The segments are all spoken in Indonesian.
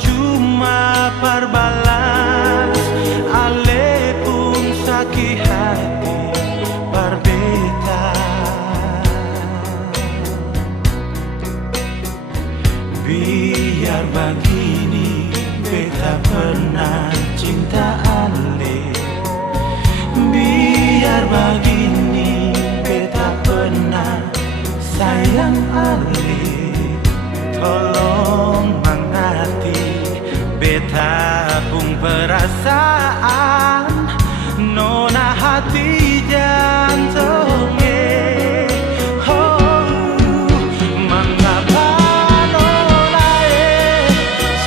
cuma perbalas, ale pun sakit hati berbeda. Biar begini beta pernah cinta ale, biar begini beta pernah sayang ale. Tolong mengerti beta pun perasaan, nona hati jantungnya. Oh, mengapa nona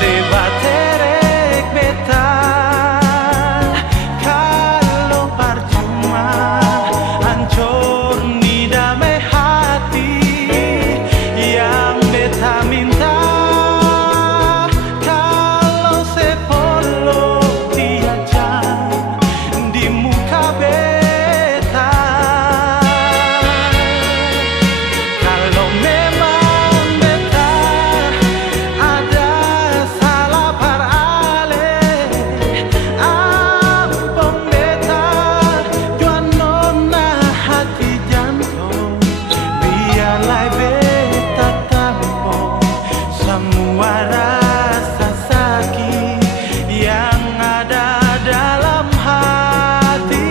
sebaterek beta, kalau percuma hancur ni damai hati yang beta minta. Kalau sepolo tiada di muka beta, kalau memang beta ada salah par ale, ampun beta jual nona hati jantung. Biarlah beta tampung semua rasa sakit yang ada dalam hati.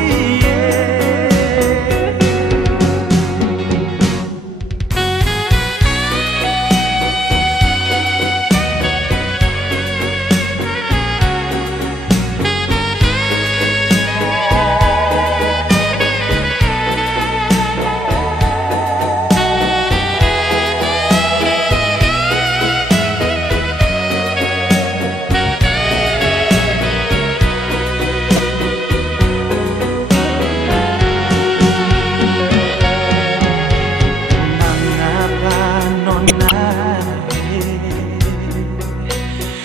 Mengapa nona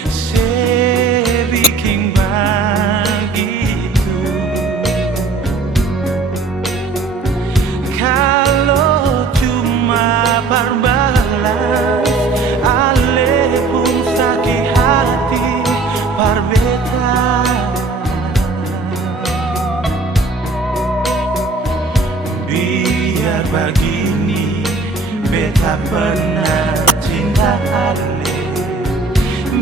sebikin begitu? Kalau cuma perbalas, ale pun sakit hati berbeda. Biar begini beta pernah cinta ale,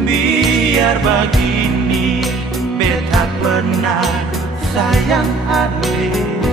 biar begini beta pernah sayang ale.